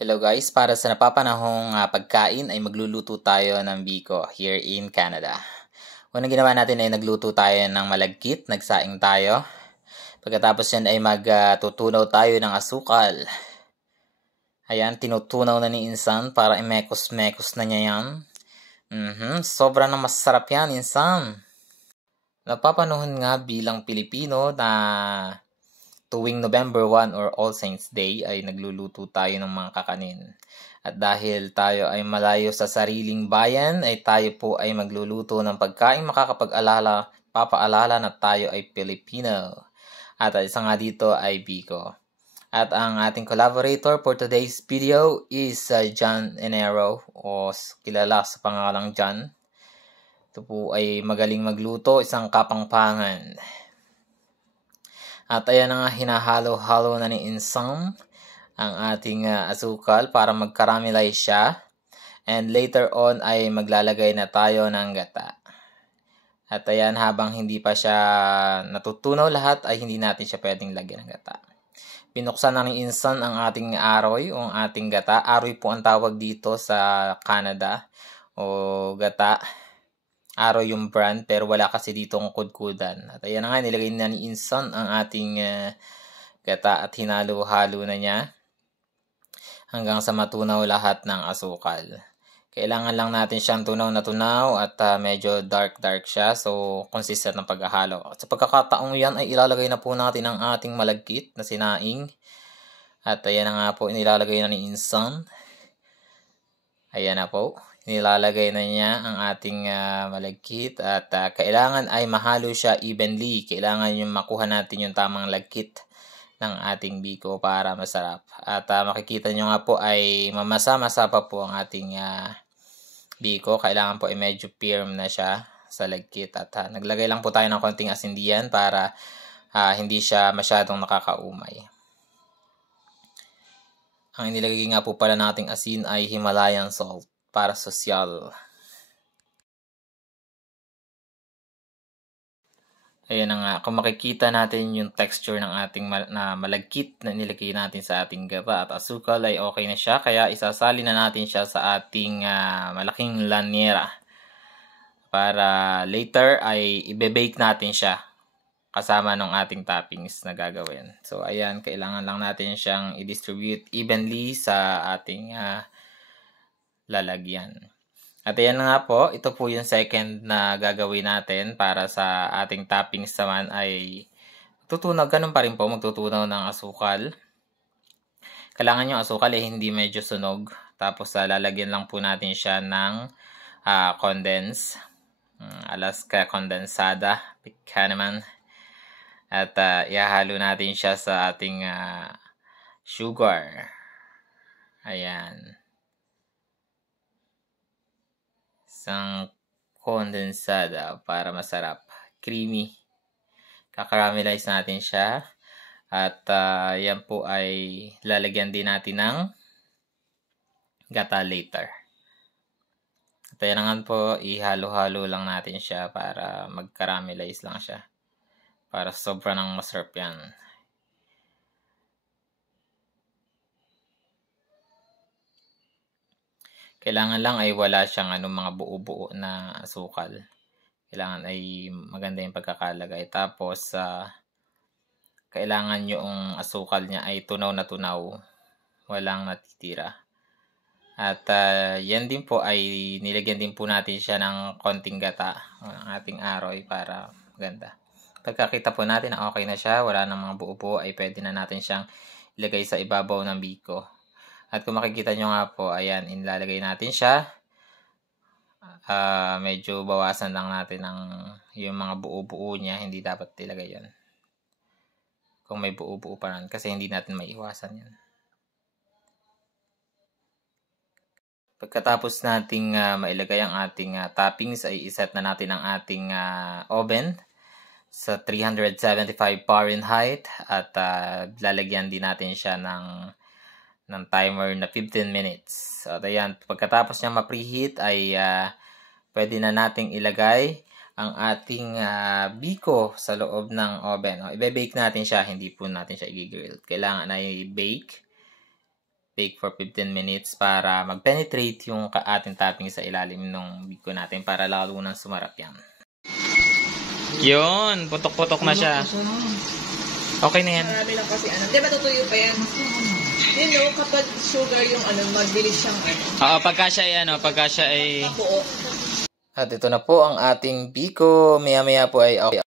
Hello guys, para sa napapanahong pagkain ay magluluto tayo ng biko here in Canada. Unang ginawa natin ay nagluto tayo ng malagkit, nagsaing tayo. Pagkatapos yan ay magtutunaw tayo ng asukal. Ayan, tinutunaw na ni Insan para imekos-mekos na niya yan. Sobra na masarap yan, Insan. Napapanahon nga bilang Pilipino na tuwing November 1 or All Saints Day ay nagluluto tayo ng mga kakanin. At dahil tayo ay malayo sa sariling bayan, ay tayo po ay magluluto ng pagkain papaalala na tayo ay Pilipino. At isa nga dito ay biko. At ang ating collaborator for today's video is John Enero o kilala sa pangalang John. Ito po ay magaling magluto, isang kapangpangan. At ayan na nga, hinahalo-halo na ni Insan ang ating asukal para mag-caramelize siya. And later on ay maglalagay na tayo ng gata. At ayan, habang hindi pa siya natutunaw lahat ay hindi natin siya pwedeng lagyan ng gata. Binuksan na ni Insan ang ating aroy o ang ating gata. Aroy po ang tawag dito sa Canada o gata. Araw yung brand, pero wala kasi ditong kudkudan. At ayan na nga, nilagay na ni Insan ang ating gata at hinalo-halo na niya hanggang sa matunaw lahat ng asukal. Kailangan lang natin siyang tunaw na tunaw at medyo dark siya, so consistent ng paghahalo. At sa pagkakataong yan ay ilalagay na po natin ang ating malagkit na sinaing. At ayan na nga po, inilalagay na ni Insan. Ayan na po. Nilalagay na niya ang ating malagkit at kailangan ay mahalo siya evenly. Kailangan yung makuha natin yung tamang lagkit ng ating biko para masarap. At makikita nyo nga po ay mamasa-masa pa po ang ating biko. Kailangan po ay medyo firm na siya sa lagkit. At naglagay lang po tayo ng konting asin diyan para hindi siya masyadong nakakaumay. Ang inilagay nga po pala nating asin ay Himalayan salt para sosyal. Ayan na nga, kung makikita natin yung texture ng ating malagkit na nilagay natin sa ating gata at asukal ay okay na siya. Kaya isasali na natin siya sa ating malaking lanyera. Para later ay ibe-bake natin siya kasama ng ating toppings na gagawin. So ayan, kailangan lang natin siyang i-distribute evenly sa ating lalagyan. At ayan nga po, ito po yung second na gagawin natin para sa ating toppings naman ay tutunaw, ganun pa rin po, magtutunaw ng asukal. Kailangan yung asukal ay hindi medyo sunog. Tapos lalagyan lang po natin siya ng condense. Alaska condensada, pika naman. At ihahalo natin siya sa ating sugar. Ayan. Isang kondensada para masarap. Creamy. Kakaramelize natin siya. At yan po ay lalagyan din natin ng gata later. At yan nga po, ihalo-halo lang natin siya para mag-caramelize lang siya. Para sobra ng masarap yan. Kailangan lang ay wala siyang mga buo-buo na asukal. Kailangan ay maganda yung pagkakalagay. Tapos, kailangan yung asukal niya ay tunaw na tunaw. Walang natitira. At yan din po ay nilagyan din po natin siya ng konting gata. Ng ating aroy para maganda. Pagkakita po natin na okay na siya, wala nang mga buo-buo, ay pwede na natin siyang ilagay sa ibabaw ng biko. At kung makikita nyo nga po, ayan, ilalagay natin siya. Medyo bawasan lang natin yung mga buo-buo niya. Hindi dapat ilagay yan. Kung may buo-buo pa rin. Kasi hindi natin maiwasan yan. Pagkatapos nating mailagay ang ating toppings, ay iset na natin ang ating oven sa 375 Fahrenheit. At lalagyan din natin siya ng timer na 15 minutes. So, ayan, pagkatapos niya ma-preheat ay pwede na nating ilagay ang ating biko sa loob ng oven. Ibe-bake natin siya, hindi po natin siya i-grill. Kailangan ay bake bake for 15 minutes para mag-penetrate yung ating topping sa ilalim ng biko natin para lalo nang sumarap yan. Yun, putok-putok na siya. Okay na yan. Marami lang kasi ano. Di ba tutuyo pa yan? You know, kapag sugar yung ano, magbilis siyang ano. Oo, pagka siya ay... Mabuo. At ito na po ang ating biko. Maya-maya po ay okay.